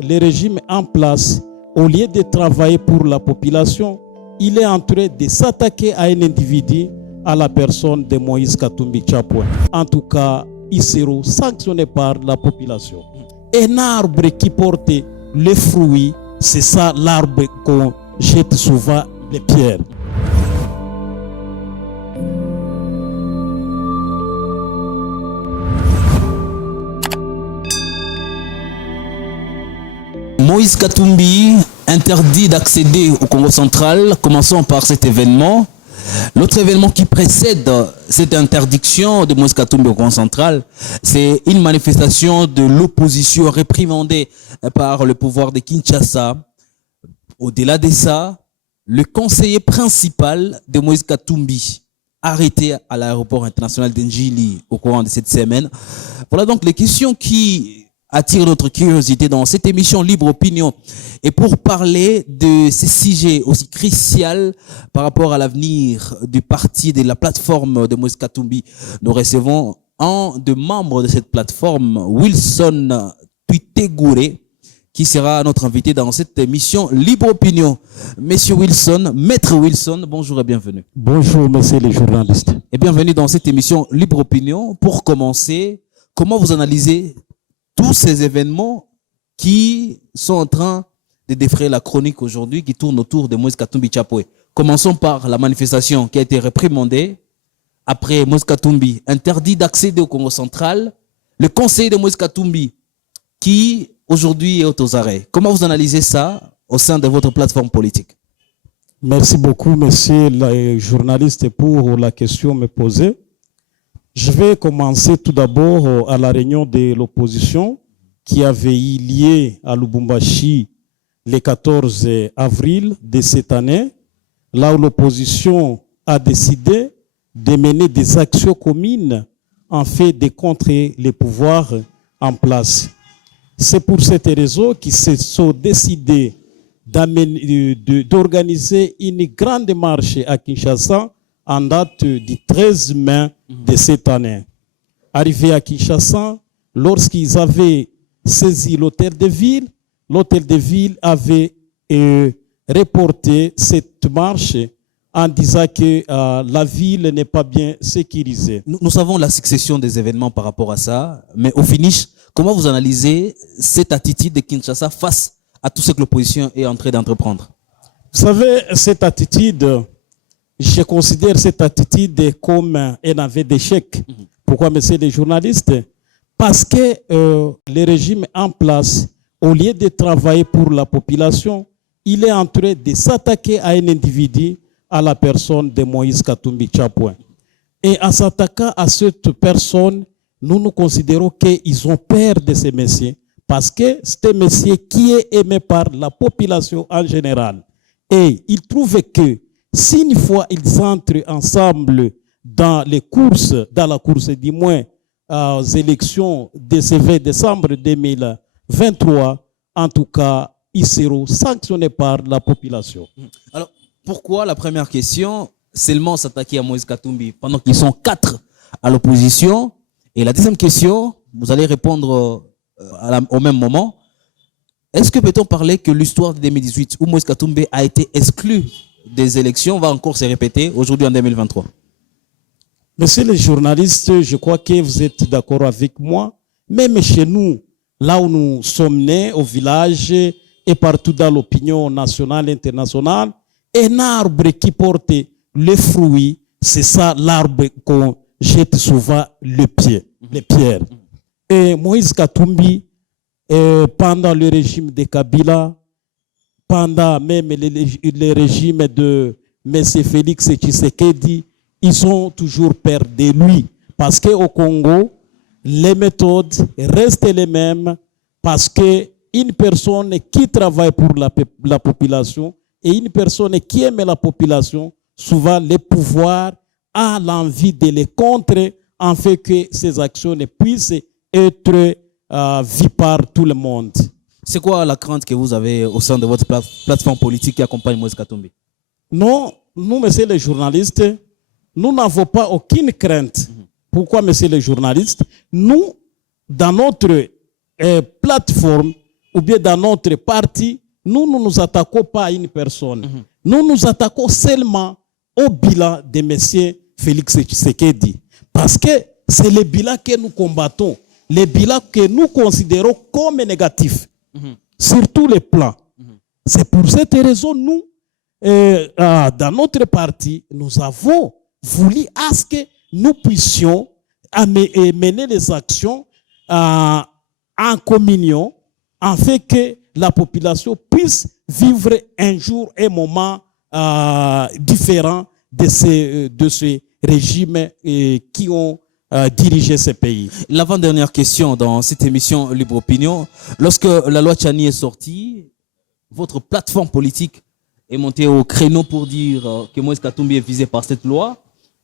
Le régime en place, au lieu de travailler pour la population, il est en train de s'attaquer à un individu, à la personne de Moïse Katumbi Chapwe. En tout cas, ils seront sanctionnés par la population. Un arbre qui porte les fruits, c'est ça l'arbre qu'on jette souvent les pierres. Moïse Katumbi interdit d'accéder au Congo central. Commençons par cet événement. L'autre événement qui précède cette interdiction de Moïse Katumbi au Congo central, c'est une manifestation de l'opposition réprimandée par le pouvoir de Kinshasa. Au-delà de ça, le conseiller principal de Moïse Katumbi, arrêté à l'aéroport international d'Njili au courant de cette semaine. Voilà donc les questions qui attire notre curiosité dans cette émission Libre Opinion. Et pour parler de ces sujets aussi cruciaux par rapport à l'avenir du parti, de la plateforme de Moïse Katumbi, nous recevons un des membres de cette plateforme, Wilson Tuitegouré, qui sera notre invité dans cette émission Libre Opinion. Monsieur Wilson, Maître Wilson, bonjour et bienvenue. Bonjour, messieurs les journalistes. Et bienvenue dans cette émission Libre Opinion. Pour commencer, comment vous analysez tous ces événements qui sont en train de défrayer la chronique aujourd'hui, qui tourne autour de Moïse Katumbi Chapwe? Commençons par la manifestation qui a été réprimandée. Après, Moïse Katumbi interdit d'accéder au Congo central. Le conseil de Moïse Katumbi qui aujourd'hui est aux arrêts. Comment vous analysez ça au sein de votre plateforme politique? Merci beaucoup, monsieur le journaliste, pour la question me posée. Je vais commencer tout d'abord à la réunion de l'opposition qui avait eu lieu à Lubumbashi le 14 avril de cette année, là où l'opposition a décidé de mener des actions communes en fait de contrer les pouvoirs en place. C'est pour cette raison qu'ils se sont décidés d'organiser une grande marche à Kinshasa en date du 13 mai de cette année. Arrivés à Kinshasa, lorsqu'ils avaient saisi l'hôtel de ville avait reporté cette marche en disant que la ville n'est pas bien sécurisée. Nous savons la succession des événements par rapport à ça, mais au finish, comment vous analysez cette attitude de Kinshasa face à tout ce que l'opposition est en train d'entreprendre? Vous savez, cette attitude, je considère cette attitude comme un aveu d'échec. Pourquoi, messieurs les journalistes? Parce que le régime en place, au lieu de travailler pour la population, il est en train de s'attaquer à un individu, à la personne de Moïse Katumbi Chapwe. Et en s'attaquant à cette personne, nous considérons qu'ils ont peur de ces messieurs, parce que c'est un monsieur qui est aimé par la population en général. Et ils trouvent que si une fois ils entrent ensemble dans la course du moins aux élections de ce 20 décembre 2023, en tout cas, ils seront sanctionnés par la population. Alors, pourquoi la première question, seulement s'attaquer à Moïse Katumbi pendant qu'ils sont 4 à l'opposition? Et la deuxième question, vous allez répondre au même moment. Est-ce que peut-on parler que l'histoire de 2018 où Moïse Katumbi a été exclu des élections va encore se répéter aujourd'hui en 2023? Monsieur le journaliste, je crois que vous êtes d'accord avec moi. Même chez nous, là où nous sommes nés, au village et partout dans l'opinion nationale et internationale, un arbre qui porte les fruits, c'est ça l'arbre qu'on jette souvent les pierres. Et Moïse Katumbi, pendant le régime de Kabila, pendant même le régime de M. Félix Tshisekedi, ils ont toujours peur de lui. Parce qu'au Congo, les méthodes restent les mêmes. Parce qu'une personne qui travaille pour la population et une personne qui aime la population, souvent le pouvoir a l'envie de les contrer en fait que ces actions ne puissent être vues par tout le monde. C'est quoi la crainte que vous avez au sein de votre plateforme politique qui accompagne Moïse Katumbi? Non, nous, messieurs les journalistes, nous n'avons pas aucune crainte. Pourquoi, messieurs les journalistes? Nous, dans notre plateforme, ou bien dans notre parti, nous ne nous attaquons pas à une personne. Nous nous attaquons seulement au bilan de M. Félix Tshisekedi. Parce que c'est le bilan que nous combattons, le bilan que nous considérons comme négatif, sur tous les plans. C'est pour cette raison, nous, dans notre parti, nous avons voulu à ce que nous puissions mener les actions en communion, afin que la population puisse vivre un jour, un moment différent de ces régimes qui ont dirigé ce pays. L'avant-dernière question dans cette émission Libre Opinion. Lorsque la loi Tchani est sortie, votre plateforme politique est montée au créneau pour dire que Moïse Katumbi est visé par cette loi.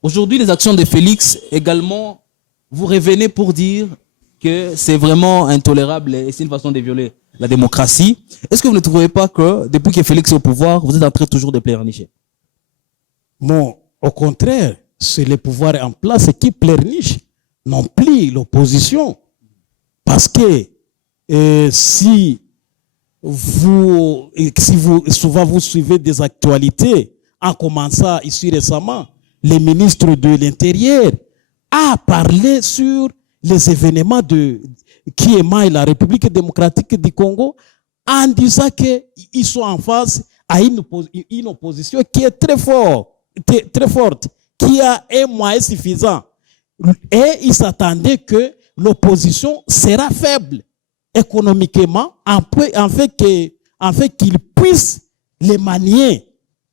Aujourd'hui, les actions de Félix également, vous revenez pour dire que c'est vraiment intolérable et c'est une façon de violer la démocratie. Est-ce que vous ne trouvez pas que depuis que Félix est au pouvoir, vous êtes en train toujours de pleurnicher? Bon, au contraire, c'est le pouvoir en place qui pleurniche, non plus l'opposition. Parce que si vous souvent vous suivez des actualités, en commençant ici récemment, le ministre de l'Intérieur a parlé sur les événements qui émaillent la République démocratique du Congo en disant qu'ils sont en face à une opposition qui est très forte, qui a un moyen suffisant. Et ils s'attendaient que l'opposition sera faible économiquement, en fait qu'ils puissent les manier.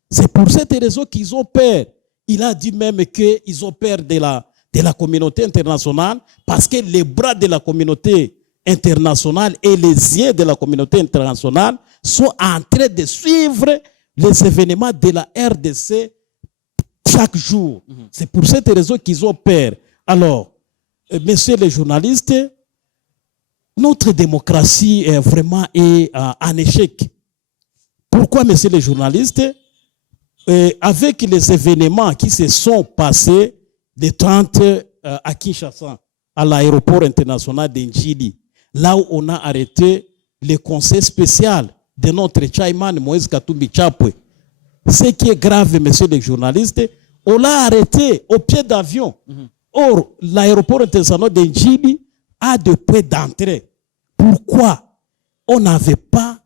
C'est pour cette raison qu'ils ont peur. Il a dit même qu'ils ont peur de la communauté internationale parce que les bras de la communauté internationale et les yeux de la communauté internationale sont en train de suivre les événements de la RDC chaque jour. C'est pour cette raison qu'ils ont peur. Alors, messieurs les journalistes, notre démocratie est vraiment en échec. Pourquoi, messieurs les journalistes? Avec les événements qui se sont passés le 30 à Kinshasa, à l'aéroport international d'Njili, là où on a arrêté le conseil spécial de notre Chairman Moïse Katumbi Chapwe. Ce qui est grave, messieurs les journalistes, on l'a arrêté au pied d'avion. Or, l'aéroport international d'Njili a des points d'entrée. Pourquoi on n'avait pas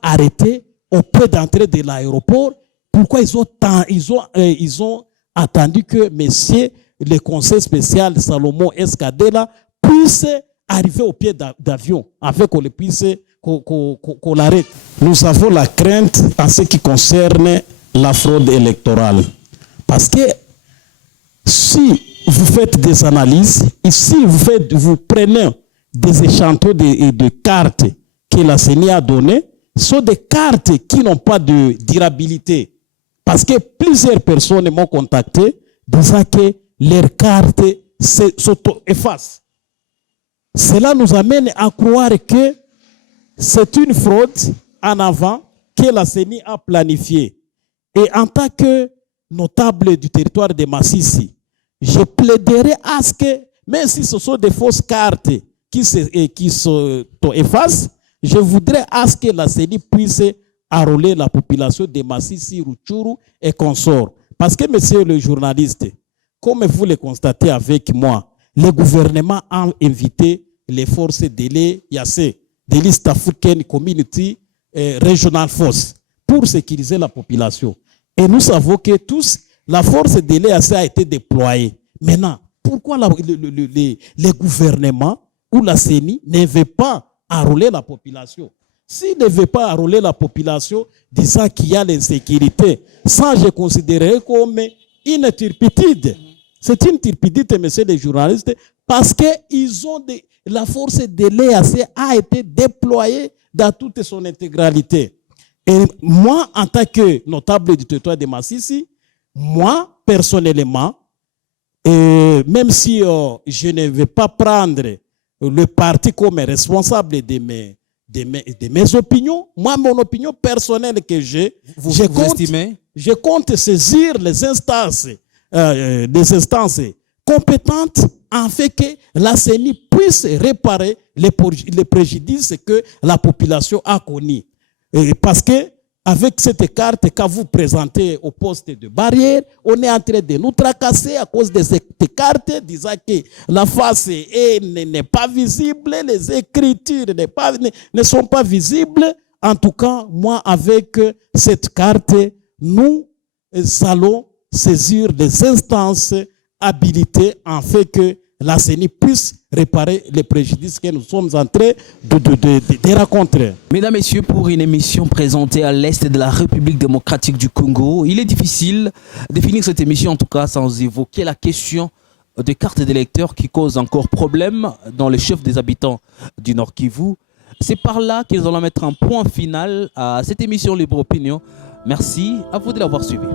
arrêté au point d'entrée de l'aéroport? Pourquoi ils ont attendu que messieurs le conseil spécial Salomon Escadela puisse arriver au pied d'avion afin qu'on puisse qu'on l'arrête? Nous avons la crainte en ce qui concerne la fraude électorale. Parce que si vous faites des analyses, ici vous prenez des échantillons de cartes que la CENI a données, sont des cartes qui n'ont pas de durabilité. Parce que plusieurs personnes m'ont contacté disant que leurs cartes s'auto-effacent. Cela nous amène à croire que c'est une fraude en avant que la CENI a planifiée. Et en tant que notable du territoire de Massissi, je plaiderai à ce que, même si ce sont des fausses cartes qui s'effacent, je voudrais à ce que la CENI puisse enrôler la population de Massissi, Rutshuru et consorts. Parce que, monsieur le journaliste, comme vous le constatez avec moi, le gouvernement a invité les forces de l'EAC, de l'East African Community Regional Force, pour sécuriser la population. Et nous savons que tous, la force de l'EAC a été déployée. Maintenant, pourquoi le gouvernement ou la CENI ne veut pas enrôler la population? S'il ne veut pas enrôler la population, disant qu'il y a l'insécurité, ça je considérerais comme une turpitude. C'est une turpitude, messieurs les journalistes, parce que la force de l'EAC a été déployée dans toute son intégralité. Et moi, en tant que notable du territoire de Massissi, moi, personnellement, même si je ne vais pas prendre le parti comme responsable de mes opinions, moi, mon opinion personnelle que j'ai, je compte saisir les instances compétentes en fait que la CENI puisse réparer les préjudices que la population a connus. Parce que avec cette carte que vous présentez au poste de barrière, on est en train de nous tracasser à cause de cette carte, disant que la face n'est pas visible, les écritures ne sont pas visibles. En tout cas, moi, avec cette carte, nous allons saisir des instances habilitées en fait que la CENI puisse réparer les préjudices que nous sommes en train de rencontrer. Mesdames, Messieurs, pour une émission présentée à l'Est de la République démocratique du Congo, il est difficile de finir cette émission, en tout cas, sans évoquer la question des cartes d'électeurs qui cause encore problème dans les chefs des habitants du Nord Kivu. C'est par là qu'ils allons mettre un point final à cette émission Libre Opinion. Merci à vous de l'avoir suivi.